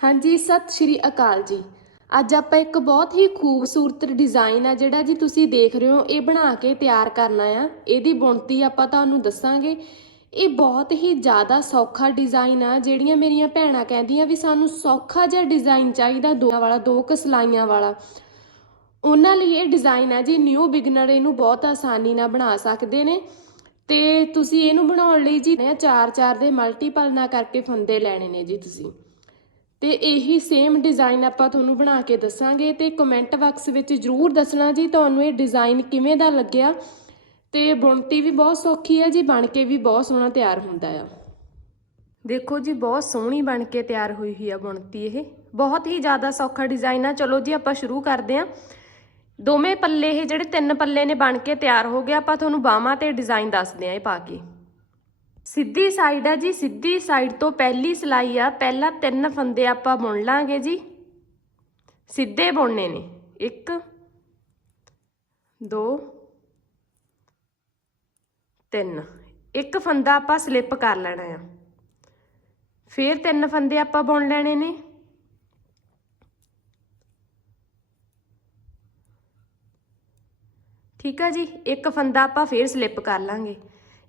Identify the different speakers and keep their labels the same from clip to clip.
Speaker 1: ਹਾਂਜੀ, ਸਤਿ ਸ਼੍ਰੀ ਅਕਾਲ ਜੀ। ਅੱਜ ਆਪਾਂ ਇੱਕ ਬਹੁਤ ਹੀ ਖੂਬਸੂਰਤ ਡਿਜ਼ਾਈਨ ਆ ਜਿਹੜਾ ਜੀ ਤੁਸੀਂ ਦੇਖ ਰਹੇ ਹੋ, ਇਹ ਬਣਾ ਕੇ ਤਿਆਰ ਕਰਨਾ ਆ। ਇਹਦੀ ਬੁਣਤੀ ਆਪਾਂ ਤੁਹਾਨੂੰ ਦੱਸਾਂਗੇ। ਇਹ ਬਹੁਤ ਹੀ ਜ਼ਿਆਦਾ ਸੌਖਾ ਡਿਜ਼ਾਈਨ ਆ, ਜਿਹੜੀਆਂ ਮੇਰੀਆਂ ਭੈਣਾਂ ਕਹਿੰਦੀਆਂ ਵੀ ਸਾਨੂੰ ਸੌਖਾ ਜਿਹਾ ਡਿਜ਼ਾਈਨ ਚਾਹੀਦਾ ਦੋ ਵਾਲਾ, ਦੋ ਕੁ ਸਲਾਈਆਂ ਵਾਲਾ। ਉਹਨਾਂ ਲਈ ਇਹ ਡਿਜ਼ਾਈਨ ਆ ਜੀ, ਨਿਊ ਬਿਗਨਰ ਇਹਨੂੰ ਬਹੁਤ ਆਸਾਨੀ ਨਾਲ ਬਣਾ ਸਕਦੇ ਨੇ। ਤੇ ਤੁਸੀਂ ਇਹਨੂੰ ਬਣਾਉਣ ਲਈ ਜੀ ਚਾਰ ਚਾਰ ਦੇ ਮਲਟੀਪਲ ਨਾ ਕਰਕੇ ਫੰਦੇ ਲੈਣੇ ਨੇ ਜੀ ਤੁਸੀਂ। ਤੇ ਇਹੀ ਸੇਮ ਡਿਜ਼ਾਈਨ ਆਪਾਂ ਤੁਹਾਨੂੰ ਬਣਾ ਕੇ ਦੱਸਾਂਗੇ ਤੇ ਕਮੈਂਟ ਬਾਕਸ ਵਿੱਚ ਜਰੂਰ ਦੱਸਣਾ ਜੀ ਤੁਹਾਨੂੰ ਇਹ ਡਿਜ਼ਾਈਨ ਕਿਵੇਂ ਦਾ ਲੱਗਿਆ ਤੇ ਬੁਣਤੀ ਵੀ ਬਹੁਤ ਸੌਖੀ ਹੈ ਜੀ, ਬਣ ਕੇ ਵੀ ਬਹੁਤ ਸੋਹਣਾ ਤਿਆਰ ਹੁੰਦਾ ਆ। ਦੇਖੋ ਜੀ, ਬਹੁਤ ਸੋਹਣੀ ਬਣ ਕੇ ਤਿਆਰ ਹੋਈ ਹੋਈ ਆ ਬੁਣਤੀ ਇਹ। ਬਹੁਤ ਹੀ ਜ਼ਿਆਦਾ ਸੌਖਾ ਡਿਜ਼ਾਈਨ ਆ। ਚਲੋ ਜੀ, ਆਪਾਂ ਸ਼ੁਰੂ ਕਰਦੇ ਹਾਂ। ਦੋਵੇਂ ਪੱਲੇ ਇਹ ਜਿਹੜੇ ਤਿੰਨ ਪੱਲੇ ਨੇ ਬਣ ਕੇ ਤਿਆਰ ਹੋ ਗਏ, ਆਪਾਂ ਤੁਹਾਨੂੰ ਬਾਹਾਂ ਤੇ ਡਿਜ਼ਾਈਨ ਦੱਸਦੇ ਆ ਇਹ ਪਾ ਕੇ। ਸਿੱਧੀ ਸਾਈਡ ਆ ਜੀ, ਸਿੱਧੀ ਸਾਈਡ ਤੋਂ ਪਹਿਲੀ ਸਲਾਈ ਆ, ਪਹਿਲਾਂ ਤਿੰਨ ਫੰਦੇ ਆਪਾਂ ਬੁਣ ਲਾਂਗੇ ਜੀ। ਸਿੱਧੇ ਬੁਣਨੇ ਨੇ 1 2 3 ਇੱਕ ਫੰਦਾ ਆਪਾਂ ਸਲਿੱਪ ਕਰ ਲੈਣਾ ਆ। ਫਿਰ ਤਿੰਨ ਫੰਦੇ ਆਪਾਂ ਬੁਣ ਲੈਣੇ ਨੇ। ਠੀਕ ਆ ਜੀ, ਇੱਕ ਫੰਦਾ ਆਪਾਂ ਫੇਰ ਸਲਿੱਪ ਕਰ ਲਾਂਗੇ।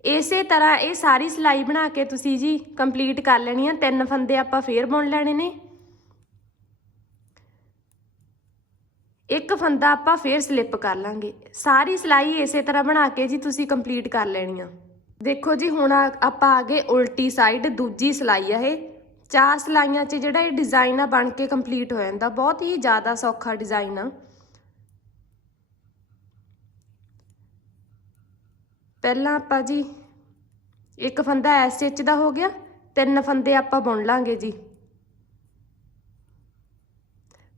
Speaker 1: ਇਸੇ ਤਰ੍ਹਾਂ ਇਹ ਸਾਰੀ ਸਿਲਾਈ ਬਣਾ ਕੇ ਤੁਸੀਂ ਜੀ ਕੰਪਲੀਟ ਕਰ ਲੈਣੀ ਆ। ਤਿੰਨ ਫੰਦੇ ਆਪਾਂ ਫੇਰ ਬੁਣ ਲੈਣੇ ਨੇ। ਇੱਕ ਫੰਦਾ ਆਪਾਂ ਫੇਰ ਸਲਿੱਪ ਕਰ ਲਾਂਗੇ। ਸਾਰੀ ਸਿਲਾਈ ਇਸੇ ਤਰ੍ਹਾਂ ਬਣਾ ਕੇ ਜੀ ਤੁਸੀਂ ਕੰਪਲੀਟ ਕਰ ਲੈਣੀ ਆ। ਦੇਖੋ ਜੀ, ਹੁਣ ਆਪਾਂ ਆ ਗਏ ਉਲਟੀ ਸਾਈਡ ਦੂਜੀ ਸਿਲਾਈ ਆ ਇਹ। ਚਾਰ ਸਿਲਾਈਆਂ 'ਚ ਜਿਹੜਾ ਇਹ ਡਿਜ਼ਾਈਨ ਆ ਬਣ ਕੇ ਕੰਪਲੀਟ ਹੋ ਜਾਂਦਾ। ਬਹੁਤ ਹੀ ਜ਼ਿਆਦਾ ਸੌਖਾ ਡਿਜ਼ਾਈਨ ਆ। ਪਹਿਲਾਂ ਆਪਾਂ ਜੀ, ਇੱਕ ਫੰਦਾ ਐਸ ਸਟਿਚ ਦਾ ਹੋ ਗਿਆ, ਤਿੰਨ ਫੰਦੇ ਆਪਾਂ ਬੁਣ ਲਾਂਗੇ ਜੀ।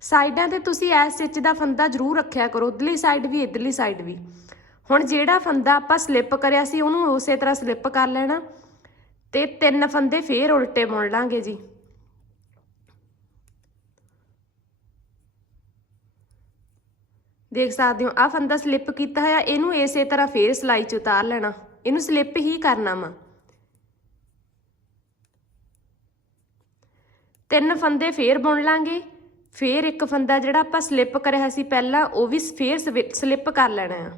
Speaker 1: ਸਾਈਡਾਂ ਤੇ ਤੁਸੀਂ ਐਸ ਸਟਿਚ ਦਾ ਫੰਦਾ ਜ਼ਰੂਰ ਰੱਖਿਆ ਕਰੋ, ਉਧਰਲੀ ਸਾਈਡ ਵੀ, ਇਧਰਲੀ ਸਾਈਡ ਵੀ। ਹੁਣ ਜਿਹੜਾ ਫੰਦਾ ਆਪਾਂ ਸਲਿੱਪ ਕਰਿਆ ਸੀ, ਉਹਨੂੰ ਉਸੇ ਤਰ੍ਹਾਂ ਸਲਿੱਪ ਕਰ ਲੈਣਾ ਤੇ ਤਿੰਨ ਫੰਦੇ ਫੇਰ ਉਲਟੇ ਬੁਣ ਲਾਂਗੇ ਜੀ। ਦੇਖ ਸਕਦੇ ਹੋ ਆ ਫੰਦਾ ਸਲਿੱਪ ਕੀਤਾ ਹੋਇਆ, ਇਹਨੂੰ ਇਸੇ ਤਰ੍ਹਾਂ ਫੇਰ ਸਲਾਈ ਚ ਉਤਾਰ ਲੈਣਾ। ਇਹਨੂੰ ਸਲਿੱਪ ਹੀ ਕਰਨਾ ਵਾ। ਤਿੰਨ ਫੰਦੇ ਫੇਰ ਬੁਣ ਲਾਂਗੇ। ਫੇਰ ਇੱਕ ਫੰਦਾ ਜਿਹੜਾ ਆਪਾਂ ਸਲਿੱਪ ਕਰਿਆ ਸੀ ਪਹਿਲਾਂ, ਉਹ ਵੀ ਫੇਰ ਸਲਿੱਪ ਕਰ ਲੈਣਾ ਆ।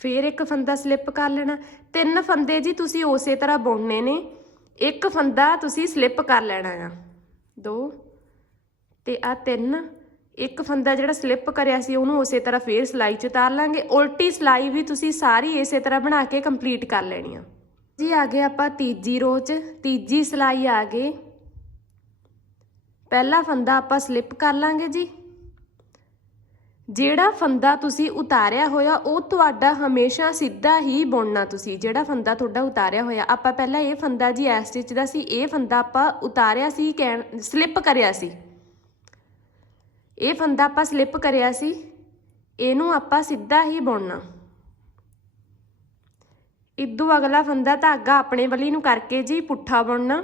Speaker 1: ਫੇਰ ਇੱਕ ਫੰਦਾ ਸਲਿੱਪ ਕਰ ਲੈਣਾ। ਤਿੰਨ ਫੰਦੇ ਜੀ ਤੁਸੀਂ ਉਸੇ ਤਰ੍ਹਾਂ ਬੁਣਨੇ ਨੇ। ਇੱਕ ਫੰਦਾ ਤੁਸੀਂ ਸਲਿੱਪ ਕਰ ਲੈਣਾ ਆ। ਦੋ ਤੇ ਆ ਤਿੰਨ। ਇੱਕ ਫੰਦਾ ਜਿਹੜਾ ਸਲਿੱਪ ਕਰਿਆ ਸੀ, ਉਹਨੂੰ ਉਸੇ ਤਰ੍ਹਾਂ ਫੇਰ ਸਲਾਈ ਚ ਉਤਾਰ ਲਾਂਗੇ। ਉਲਟੀ ਸਲਾਈ ਵੀ ਤੁਸੀਂ ਸਾਰੀ ਇਸੇ ਤਰ੍ਹਾਂ ਬਣਾ ਕੇ ਕੰਪਲੀਟ ਕਰ ਲੈਣੀ ਆ। ਜੀ ਆ ਗਏ ਆਪਾਂ ਤੀਜੀ ਰੋ ਚ। ਤੀਜੀ ਸਲਾਈ ਆ ਗਏ ਪਹਿਲਾ ਫੰਦਾ ਆਪਾਂ ਸਲਿੱਪ ਕਰ ਲਾਂਗੇ ਜੀ। ਜਿਹੜਾ ਫੰਦਾ ਤੁਸੀਂ ਉਤਾਰਿਆ ਹੋਇਆ, ਉਹ ਤੁਹਾਡਾ ਹਮੇਸ਼ਾ ਸਿੱਧਾ ਹੀ ਬੁਣਨਾ ਤੁਸੀਂ। ਜਿਹੜਾ ਫੰਦਾ ਤੁਹਾਡਾ ਉਤਾਰਿਆ ਹੋਇਆ, ਆਪਾਂ ਪਹਿਲਾਂ ਇਹ ਫੰਦਾ ਜੀ ਐ ਸਟਿਚ ਦਾ ਸੀ, ਇਹ ਫੰਦਾ ਆਪਾਂ ਉਤਾਰਿਆ ਸੀ, ਕਹਿਣ ਸਲਿੱਪ ਕਰਿਆ ਸੀ। ਇਹ ਫੰਦਾ ਆਪਾਂ ਸਲਿੱਪ ਕਰਿਆ ਸੀ, ਇਹਨੂੰ ਆਪਾਂ ਸਿੱਧਾ ਹੀ ਬੁਣਨਾ। ਇਦੋਂ ਅਗਲਾ ਫੰਦਾ ਧਾਗਾ ਆਪਣੇ ਵੱਲੀ ਨੂੰ ਕਰਕੇ ਜੀ, ਪੁੱਠਾ ਬੁਣਨਾ।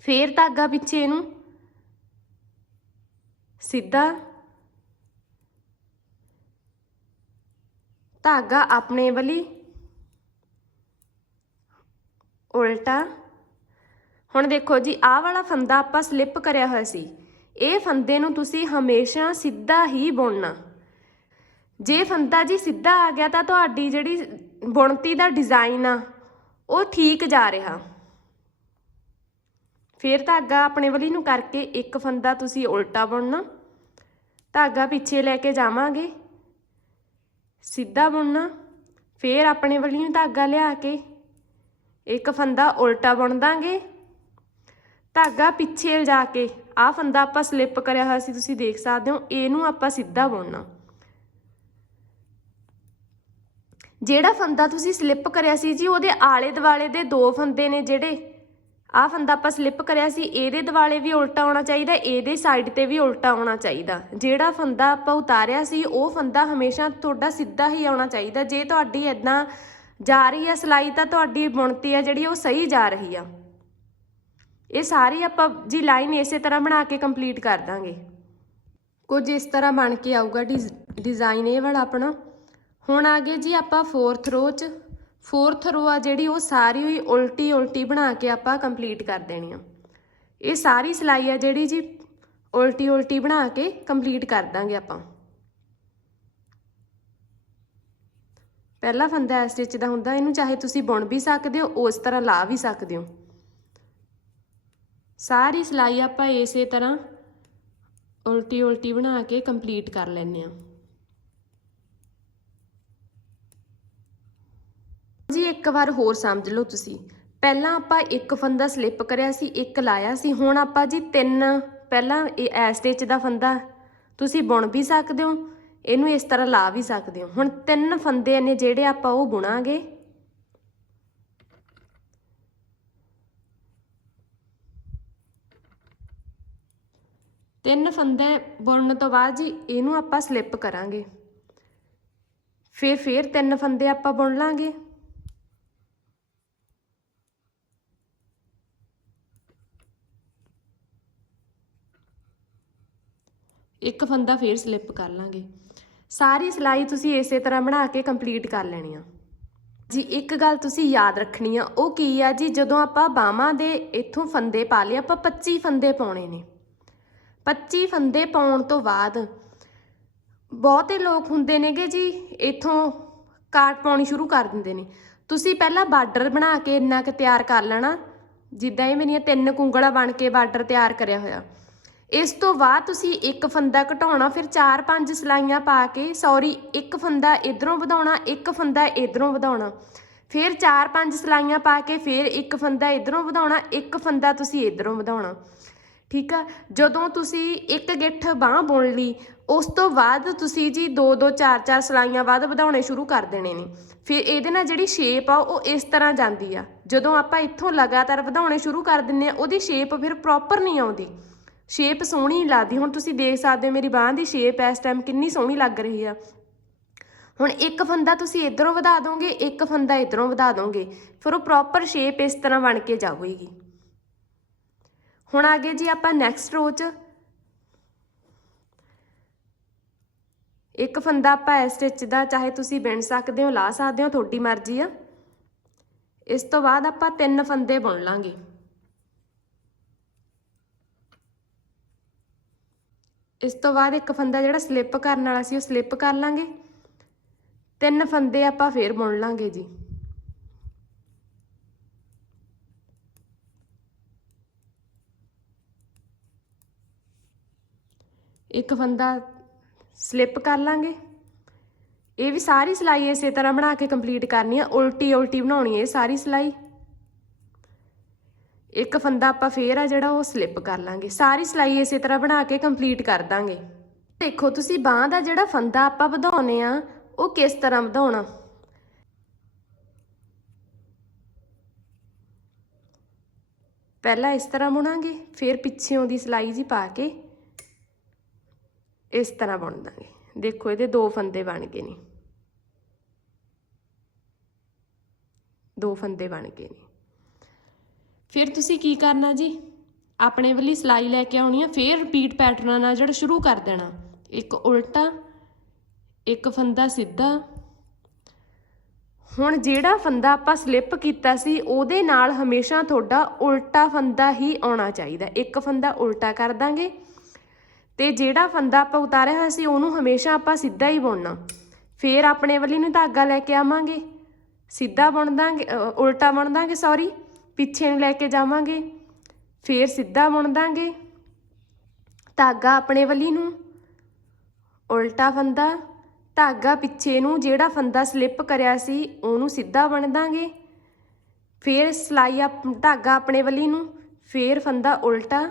Speaker 1: ਫੇਰ ਧਾਗਾ ਪਿੱਛੇ ਇਹਨੂੰ ਸਿੱਧਾ ਧਾਗਾ ਆਪਣੇ ਵਾਲੀ। ਉਲਟਾ। ਹੁਣ ਦੇਖੋ ਜੀ, ਆਹ ਵਾਲਾ ਫੰਦਾ ਆਪਾਂ ਸਲਿੱਪ ਕਰਿਆ ਹੋਇਆ ਸੀ। ਇਹ ਫੰਦੇ ਨੂੰ ਤੁਸੀਂ ਹਮੇਸ਼ਾ ਸਿੱਧਾ ਹੀ ਬੁਣਨਾ। ਜੇ ਫੰਦਾ ਜੀ ਸਿੱਧਾ ਆ ਗਿਆ ਤਾਂ ਤੁਹਾਡੀ ਜਿਹੜੀ ਬੁਣਤੀ ਦਾ ਡਿਜ਼ਾਈਨ ਆ, ਉਹ ਠੀਕ ਜਾ ਰਿਹਾ। ਫਿਰ ਧਾਗਾ ਆਪਣੇ ਵਾਲੀ ਨੂੰ ਕਰਕੇ ਇੱਕ ਫੰਦਾ ਤੁਸੀਂ ਉਲਟਾ ਬੁਣਨਾ। ਧਾਗਾ ਪਿੱਛੇ ਲੈ ਕੇ ਜਾਵਾਂਗੇ। ਸਿੱਧਾ ਬੁਣਨਾ, ਫੇਰ ਆਪਣੇ ਵੱਲੀ ਨੂੰ ਧਾਗਾ ਲਿਆ ਕੇ, ਇੱਕ ਫੰਦਾ ਉਲਟਾ ਬੁਣ ਦਾਂਗੇ। ਧਾਗਾ ਪਿੱਛੇ ਲਿਜਾ ਕੇ, ਆਹ ਫੰਦਾ ਆਪਾਂ ਸਲਿੱਪ ਕਰਿਆ ਹੋਇਆ ਸੀ, ਤੁਸੀਂ ਦੇਖ ਸਕਦੇ ਹੋ, ਇਹਨੂੰ ਆਪਾਂ ਸਿੱਧਾ ਬੁਣਨਾ। ਜਿਹੜਾ ਫੰਦਾ ਤੁਸੀਂ ਸਲਿੱਪ ਕਰਿਆ ਸੀ ਜੀ, ਉਹਦੇ ਆਲੇ ਦੁਆਲੇ ਦੇ ਦੋ ਫੰਦੇ ਨੇ ਜਿਹੜੇ ਆਹ ਫੰਦਾ ਆਪਾਂ ਸਲਿੱਪ ਕਰਿਆ ਸੀ, ਇਹਦੇ ਦੁਆਲੇ ਵੀ ਉਲਟਾ ਆਉਣਾ ਚਾਹੀਦਾ, ਇਹਦੇ ਸਾਈਡ ਤੇ ਵੀ ਉਲਟਾ ਆਉਣਾ ਚਾਹੀਦਾ। ਜਿਹੜਾ ਫੰਦਾ ਆਪਾਂ ਉਤਾਰਿਆ ਸੀ, ਉਹ ਫੰਦਾ ਹਮੇਸ਼ਾ ਤੁਹਾਡਾ ਸਿੱਧਾ ਹੀ ਆਉਣਾ ਚਾਹੀਦਾ। ਜੇ ਤੁਹਾਡੀ ਇਦਾਂ ਜਾ ਰਹੀ ਹੈ ਸਲਾਈ, ਤਾਂ ਤੁਹਾਡੀ ਬੁਣਤੀ ਹੈ ਜਿਹੜੀ, ਉਹ ਸਹੀ ਜਾ ਰਹੀ ਆ। ਇਹ ਸਾਰੀ ਆਪਾਂ ਜੀ ਲਾਈਨ ਇਸੇ ਤਰ੍ਹਾਂ ਬਣਾ ਕੇ ਕੰਪਲੀਟ ਕਰ ਦਾਂਗੇ। ਕੁਝ ਇਸ ਤਰ੍ਹਾਂ ਬਣ ਕੇ ਆਊਗਾ ਡਿਜ਼ਾਈਨ ਇਹ ਵਾਲਾ ਆਪਣਾ। ਹੁਣ ਆ ਗਏ ਜੀ ਆਪਾਂ 4th ਰੋ 'ਚ। ਫੋਰਥ ਰੋ ਆ ਜਿਹੜੀ ਉਹ ਸਾਰੀ ਹੋਈ ਉਲਟੀ ਉਲਟੀ ਬਣਾ ਕੇ ਆਪਾਂ ਕੰਪਲੀਟ ਕਰ ਦੇਣੀ ਆ। ਇਹ ਸਾਰੀ ਸਿਲਾਈ ਆ ਜਿਹੜੀ ਜੀ ਉਲਟੀ ਉਲਟੀ ਬਣਾ ਕੇ ਕੰਪਲੀਟ ਕਰ ਦਾਂਗੇ ਆਪਾਂ। ਪਹਿਲਾ ਫੰਦਾ ਇਸ ਸਟਿਚ ਦਾ ਹੁੰਦਾ, ਇਹਨੂੰ ਚਾਹੇ ਤੁਸੀਂ ਬੁਣ ਵੀ ਸਕਦੇ ਹੋ, ਉਸ ਤਰ੍ਹਾਂ ਲਾ ਵੀ ਸਕਦੇ ਹੋ। ਸਾਰੀ ਸਿਲਾਈ ਆਪਾਂ ਇਸੇ ਤਰ੍ਹਾਂ ਉਲਟੀ ਉਲਟੀ ਬਣਾ ਕੇ ਕੰਪਲੀਟ ਕਰ ਲੈਂਦੇ ਆ ਜੀ ਇੱਕ ਵਾਰ ਹੋਰ ਸਮਝ ਲਓ ਤੁਸੀਂ। ਪਹਿਲਾਂ ਆਪਾਂ ਇੱਕ ਫੰਦਾ ਸਲਿੱਪ ਕਰਿਆ ਸੀ, ਇੱਕ ਲਾਇਆ ਸੀ, ਹੁਣ ਆਪਾਂ ਜੀ ਤਿੰਨ। ਪਹਿਲਾਂ ਇਹ ਐ ਸਟਿਚ ਦਾ ਫੰਦਾ, ਤੁਸੀਂ ਬੁਣ ਵੀ ਸਕਦੇ ਹੋ, ਇਹਨੂੰ ਇਸ ਤਰ੍ਹਾਂ ਲਾ ਵੀ ਸਕਦੇ ਹੋ। ਹੁਣ ਤਿੰਨ ਫੰਦੇ ਨੇ ਜਿਹੜੇ ਆਪਾਂ ਉਹ ਬੁਣਾਂਗੇ। ਤਿੰਨ ਫੰਦੇ ਬੁਣਨ ਤੋਂ ਬਾਅਦ ਜੀ ਇਹਨੂੰ ਆਪਾਂ ਸਲਿੱਪ ਕਰਾਂਗੇ। ਫਿਰ ਫਿਰ ਤਿੰਨ ਫੰਦੇ ਆਪਾਂ ਬੁਣ ਲਾਂਗੇ। ਇੱਕ ਫੰਦਾ ਫੇਰ ਸਲਿੱਪ ਕਰ ਲਾਂਗੇ। ਸਾਰੀ ਸਿਲਾਈ ਤੁਸੀਂ ਇਸੇ ਤਰ੍ਹਾਂ ਬਣਾ ਕੇ ਕੰਪਲੀਟ ਕਰ ਲੈਣੀ ਆ। ਜੀ, ਇੱਕ ਗੱਲ ਤੁਸੀਂ ਯਾਦ ਰੱਖਣੀ ਆ, ਉਹ ਕੀ ਆ ਜੀ, ਜਦੋਂ ਆਪਾਂ ਬਾਹਾਂ ਦੇ ਇੱਥੋਂ ਫੰਦੇ ਪਾ ਲਏ, ਆਪਾਂ 25 ਫੰਦੇ ਪਾਉਣੇ ਨੇ। 25 ਫੰਦੇ ਪਾਉਣ ਤੋਂ ਬਾਅਦ ਬਹੁਤੇ ਲੋਕ ਹੁੰਦੇ ਨੇਗੇ ਜੀ, ਇੱਥੋਂ ਕਾਟ ਪਾਉਣੀ ਸ਼ੁਰੂ ਕਰ ਦਿੰਦੇ ਨੇ। ਤੁਸੀਂ ਪਹਿਲਾਂ ਬਾਰਡਰ ਬਣਾ ਕੇ ਇੰਨਾ ਕੁ ਤਿਆਰ ਕਰ ਲੈਣਾ, ਜਿੱਦਾਂ ਇਹ ਮੇਰੀਆਂ ਤਿੰਨ ਕੁੰਗਲਾ ਬਣ ਕੇ ਬਾਰਡਰ ਤਿਆਰ ਕਰਿਆ ਹੋਇਆ। ਇਸ ਤੋਂ ਬਾਅਦ ਤੁਸੀਂ ਇੱਕ ਫੰਦਾ ਘਟਾਉਣਾ, ਫਿਰ 4-5 ਸਲਾਈਆਂ ਪਾ ਕੇ ਸੌਰੀ ਇੱਕ ਫੰਦਾ ਇਧਰੋਂ ਵਧਾਉਣਾ, ਇੱਕ ਫੰਦਾ ਇਧਰੋਂ ਵਧਾਉਣਾ। ਫਿਰ 4-5 ਸਲਾਈਆਂ ਪਾ ਕੇ, ਫਿਰ ਇੱਕ ਫੰਦਾ ਇਧਰੋਂ ਵਧਾਉਣਾ, ਇੱਕ ਫੰਦਾ ਤੁਸੀਂ ਇਧਰੋਂ ਵਧਾਉਣਾ। ਠੀਕ ਆ? ਜਦੋਂ ਤੁਸੀਂ ਇੱਕ ਗਿੱਠ ਬਾਹ ਬੁਣ ਲਈ, ਉਸ ਤੋਂ ਬਾਅਦ ਤੁਸੀਂ ਜੀ 2-2 4-4 ਸਲਾਈਆਂ ਬਾਅਦ ਵਧਾਉਣੇ ਸ਼ੁਰੂ ਕਰ ਦੇਣੇ ਨੇ। ਫਿਰ ਇਹਦੇ ਨਾਲ ਜਿਹੜੀ ਸ਼ੇਪ ਆ, ਉਹ ਇਸ ਤਰ੍ਹਾਂ ਜਾਂਦੀ ਆ। ਜਦੋਂ ਆਪਾਂ ਇੱਥੋਂ ਲਗਾਤਾਰ ਵਧਾਉਣੇ ਸ਼ੁਰੂ ਕਰ ਦਿੰਨੇ ਆ, ਉਹਦੀ ਸ਼ੇਪ ਫਿਰ ਪ੍ਰੋਪਰ ਨਹੀਂ ਆਉਂਦੀ। ਸ਼ੇਪ ਸੋਹਣੀ ਲੱਗਦੀ। ਹੁਣ ਤੁਸੀਂ ਦੇਖ ਸਕਦੇ ਹੋ ਮੇਰੀ ਬਾਹ ਦੀ ਸ਼ੇਪ ਇਸ ਟਾਈਮ ਕਿੰਨੀ ਸੋਹਣੀ ਲੱਗ ਰਹੀ ਆ। ਹੁਣ ਇੱਕ ਫੰਦਾ ਤੁਸੀਂ ਇਧਰੋਂ ਵਧਾ ਦੋਗੇ, ਇੱਕ ਫੰਦਾ ਇਧਰੋਂ ਵਧਾ ਦੋਗੇ। ਫਿਰ ਉਹ ਪ੍ਰੋਪਰ ਸ਼ੇਪ ਇਸ ਤਰ੍ਹਾਂ ਬਣ ਕੇ ਜਾਵੇਗੀ। ਹੁਣ ਆ ਗਏ ਜੀ ਆਪਾਂ ਨੈਕਸਟ ਰੋ 'ਚ। ਇੱਕ ਫੰਦਾ ਆਪਾਂ ਇਸ ਸਟਿਚ ਦਾ ਚਾਹੇ ਤੁਸੀਂ ਬਿਣ ਸਕਦੇ ਹੋ, ਲਾ ਸਕਦੇ ਹੋ, ਤੁਹਾਡੀ ਮਰਜ਼ੀ ਆ। ਇਸ ਤੋਂ ਬਾਅਦ ਆਪਾਂ ਤਿੰਨ ਫੰਦੇ ਬੁਣ ਲਾਂਗੇ। ਇਸ ਤੋਂ ਬਾਅਦ ਇੱਕ ਫੰਦਾ ਜਿਹੜਾ ਸਲਿੱਪ ਕਰਨ ਵਾਲਾ ਸੀ, ਉਹ ਸਲਿੱਪ ਕਰ ਲਾਂਗੇ। ਤਿੰਨ ਫੰਦੇ ਆਪਾਂ ਫੇਰ ਬੁਣ ਲਾਂਗੇ ਜੀ। ਇੱਕ ਫੰਦਾ ਸਲਿੱਪ ਕਰ ਲਾਂਗੇ। ਇਹ ਵੀ ਸਾਰੀ ਸਿਲਾਈ ਇਸੇ ਤਰ੍ਹਾਂ ਬਣਾ ਕੇ ਕੰਪਲੀਟ ਕਰਨੀ ਆ ਉਲਟੀ ਉਲਟੀ ਬਣਾਉਣੀ ਹੈ ਇਹ ਸਾਰੀ ਸਿਲਾਈ। ਇੱਕ ਫੰਦਾ ਆਪਾਂ ਫੇਰ ਆ ਜਿਹੜਾ ਉਹ ਸਲਿੱਪ ਕਰ ਲਾਂਗੇ। ਸਾਰੀ ਸਿਲਾਈ ਇਸੇ ਤਰ੍ਹਾਂ ਬਣਾ ਕੇ ਕੰਪਲੀਟ ਕਰ ਦਾਂਗੇ। ਦੇਖੋ, ਤੁਸੀਂ ਬਾਹ ਦਾ ਜਿਹੜਾ ਫੰਦਾ ਆਪਾਂ ਵਧਾਉਨੇ ਆ, ਉਹ ਕਿਸ ਤਰ੍ਹਾਂ ਵਧਾਉਣਾ? ਪਹਿਲਾਂ ਇਸ ਤਰ੍ਹਾਂ ਬੁਣਾਂਗੇ, ਫਿਰ ਪਿੱਛੇੋਂ ਦੀ ਸਿਲਾਈ ਜੀ ਪਾ ਕੇ ਇਸ ਤਰ੍ਹਾਂ ਬੁਣ ਦਾਂਗੇ। ਦੇਖੋ, ਇਹਦੇ ਦੋ ਫੰਦੇ ਬਣ ਗਏ ਨੇ। ਦੋ ਫੰਦੇ ਬਣ ਗਏ ਨੇ। ਫਿਰ ਤੁਸੀਂ ਕੀ ਕਰਨਾ ਜੀ? ਆਪਣੇ ਵੱਲੀ ਸਿਲਾਈ ਲੈ ਕੇ ਆਉਣੀ ਆ, ਫਿਰ ਰਿਪੀਟ ਪੈਟਰਨਾਂ ਨਾਲ ਜਿਹੜਾ ਸ਼ੁਰੂ ਕਰ ਦੇਣਾ। ਇੱਕ ਉਲਟਾ, ਇੱਕ ਫੰਦਾ ਸਿੱਧਾ। ਹੁਣ ਜਿਹੜਾ ਫੰਦਾ ਆਪਾਂ ਸਲਿੱਪ ਕੀਤਾ ਸੀ, ਉਹਦੇ ਨਾਲ ਹਮੇਸ਼ਾ ਤੁਹਾਡਾ ਉਲਟਾ ਫੰਦਾ ਹੀ ਆਉਣਾ ਚਾਹੀਦਾ। ਇੱਕ ਫੰਦਾ ਉਲਟਾ ਕਰ ਦਾਂਗੇ। ਤੇ ਜਿਹੜਾ ਫੰਦਾ ਆਪਾਂ ਉਤਾਰਿਆ ਹੋਇਆ ਸੀ, ਉਹਨੂੰ ਹਮੇਸ਼ਾ ਆਪਾਂ ਸਿੱਧਾ ਹੀ ਬੁਣਨਾ। ਫੇਰ ਆਪਣੇ ਵੱਲੀ ਨੂੰ ਧਾਗਾ ਲੈ ਕੇ ਆਵਾਂਗੇ। ਸਿੱਧਾ ਬੁਣ ਦਾਂਗੇ ਉਲਟਾ ਬੁਣ ਦਾਂਗੇ ਸੌਰੀ ਪਿੱਛੇ ਨੂੰ ਲੈ ਕੇ ਜਾਵਾਂਗੇ, ਫੇਰ ਸਿੱਧਾ ਬੁਣ ਦਾਂਗੇ। ਧਾਗਾ ਆਪਣੇ ਵੱਲੀ ਨੂੰ, ਉਲਟਾ ਫੰਦਾ, ਧਾਗਾ ਪਿੱਛੇ ਨੂੰ ਜਿਹੜਾ ਫੰਦਾ ਸਲਿੱਪ ਕਰਿਆ ਸੀ, ਉਹਨੂੰ ਸਿੱਧਾ ਬਣ ਦਾਂਗੇ। ਫੇਰ ਸਲਾਈ ਆਪ, ਧਾਗਾ ਆਪਣੇ ਵੱਲੀ ਨੂੰ, ਫੇਰ ਫੰਦਾ ਉਲਟਾ।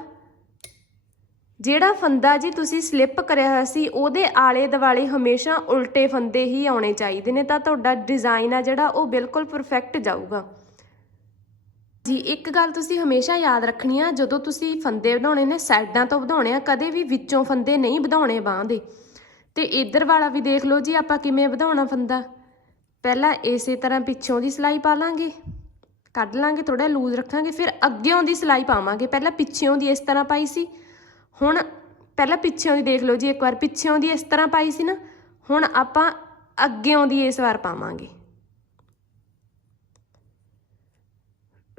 Speaker 1: ਜਿਹੜਾ ਫੰਦਾ ਜੀ ਤੁਸੀਂ ਸਲਿੱਪ ਕਰਿਆ ਹੋਇਆ ਸੀ, ਉਹਦੇ ਆਲੇ ਦੁਆਲੇ ਹਮੇਸ਼ਾ ਉਲਟੇ ਫੰਦੇ ਹੀ ਆਉਣੇ ਚਾਹੀਦੇ ਨੇ, ਤਾਂ ਤੁਹਾਡਾ ਡਿਜ਼ਾਈਨ ਆ ਜਿਹੜਾ, ਉਹ ਬਿਲਕੁਲ ਪਰਫੈਕਟ ਜਾਊਗਾ। ਜੀ, ਇੱਕ ਗੱਲ ਤੁਸੀਂ ਹਮੇਸ਼ਾ ਯਾਦ ਰੱਖਣੀ ਆ, ਜਦੋਂ ਤੁਸੀਂ ਫੰਦੇ ਵਧਾਉਣੇ ਨੇ, ਸਾਈਡਾਂ ਤੋਂ ਵਧਾਉਣੇ ਆ, ਕਦੇ ਵੀ ਵਿੱਚੋਂ ਫੰਦੇ ਨਹੀਂ ਵਧਾਉਣੇ ਬਾਹ ਦੇ। ਤੇ ਇਧਰ ਵਾਲਾ ਵੀ ਦੇਖ ਲਓ ਜੀ, ਆਪਾਂ ਕਿਵੇਂ ਵਧਾਉਣਾ ਫੰਦਾ। ਪਹਿਲਾਂ ਇਸੇ ਤਰ੍ਹਾਂ ਪਿੱਛੋਂ ਦੀ ਸਿਲਾਈ ਪਾ ਲਾਂਗੇ, ਕੱਢ ਲਾਂਗੇ ਥੋੜਾ ਲੂਜ਼ ਰੱਖਾਂਗੇ, ਫਿਰ ਅੱਗੇੋਂ ਦੀ ਸਿਲਾਈ ਪਾਵਾਂਗੇ। ਪਹਿਲਾਂ ਪਿੱਛੇੋਂ ਦੀ ਇਸ ਤਰ੍ਹਾਂ ਪਾਈ ਸੀ, ਹੁਣ ਪਹਿਲਾਂ ਪਿੱਛੇੋਂ ਦੀ ਦੇਖ ਲਓ ਜੀ, ਇੱਕ ਵਾਰ ਪਿੱਛੇੋਂ ਦੀ ਇਸ ਤਰ੍ਹਾਂ ਪਾਈ ਸੀ ਨਾ, ਹੁਣ ਆਪਾਂ ਅੱਗਿਓਂ ਦੀ ਇਸ ਵਾਰ ਪਾਵਾਂਗੇ।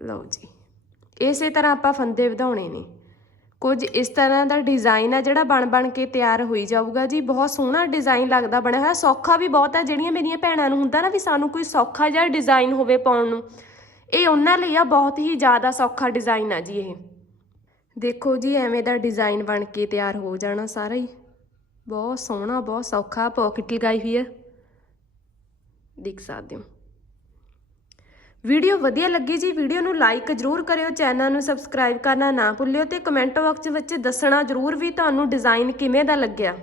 Speaker 1: ਲਓ ਜੀ। ਇਸੇ ਤਰ੍ਹਾਂ ਆਪਾਂ ਫੰਦੇ ਵਧਾਉਣੇ ਨੇ। ਕੁਝ ਇਸ ਤਰ੍ਹਾਂ ਦਾ ਡਿਜ਼ਾਈਨ ਆ ਜਿਹੜਾ ਬਣ ਬਣ ਕੇ ਤਿਆਰ ਹੋਈ ਜਾਊਗਾ ਜੀ। ਬਹੁਤ ਸੋਹਣਾ ਡਿਜ਼ਾਈਨ ਲੱਗਦਾ ਬਣਿਆ ਹੋਇਆ। ਸੌਖਾ ਵੀ ਬਹੁਤ ਆ। ਜਿਹੜੀਆਂ ਮੇਰੀਆਂ ਭੈਣਾਂ ਨੂੰ ਹੁੰਦਾ ਨਾ ਵੀ ਸਾਨੂੰ ਕੋਈ ਸੌਖਾ ਜਿਹਾ ਡਿਜ਼ਾਈਨ ਹੋਵੇ ਪਾਉਣ ਨੂੰ, ਇਹ ਉਹਨਾਂ ਲਈ ਆ। ਬਹੁਤ ਹੀ ਜ਼ਿਆਦਾ ਸੌਖਾ ਡਿਜ਼ਾਈਨ ਆ ਜੀ ਇਹ। ਦੇਖੋ ਜੀ, ਐਵੇਂ ਦਾ ਡਿਜ਼ਾਈਨ ਬਣ ਕੇ ਤਿਆਰ ਹੋ ਜਾਣਾ ਸਾਰਾ ਹੀ। ਬਹੁਤ ਸੋਹਣਾ, ਬਹੁਤ ਸੌਖਾ। ਪਾਕਟ ਲਗਾਈ ਹੋਈ ਹੈ ਦੇਖ ਸਕਦੇ ਹੋ। ਵੀਡੀਓ ਵਧੀਆ ਲੱਗੀ ਜੀ, ਵੀਡੀਓ ਨੂੰ ਲਾਈਕ ਜਰੂਰ ਕਰਿਓ ਚੈਨਲ ਨੂੰ ਸਬਸਕ੍ਰਾਈਬ ਕਰਨਾ ਨਾ ਭੁੱਲਿਓ ਤੇ ਕਮੈਂਟ ਬਾਕਸ ਵਿੱਚ ਦੱਸਣਾ ਜਰੂਰ ਵੀ ਤੁਹਾਨੂੰ ਡਿਜ਼ਾਈਨ ਕਿਵੇਂ ਦਾ ਲੱਗਿਆ।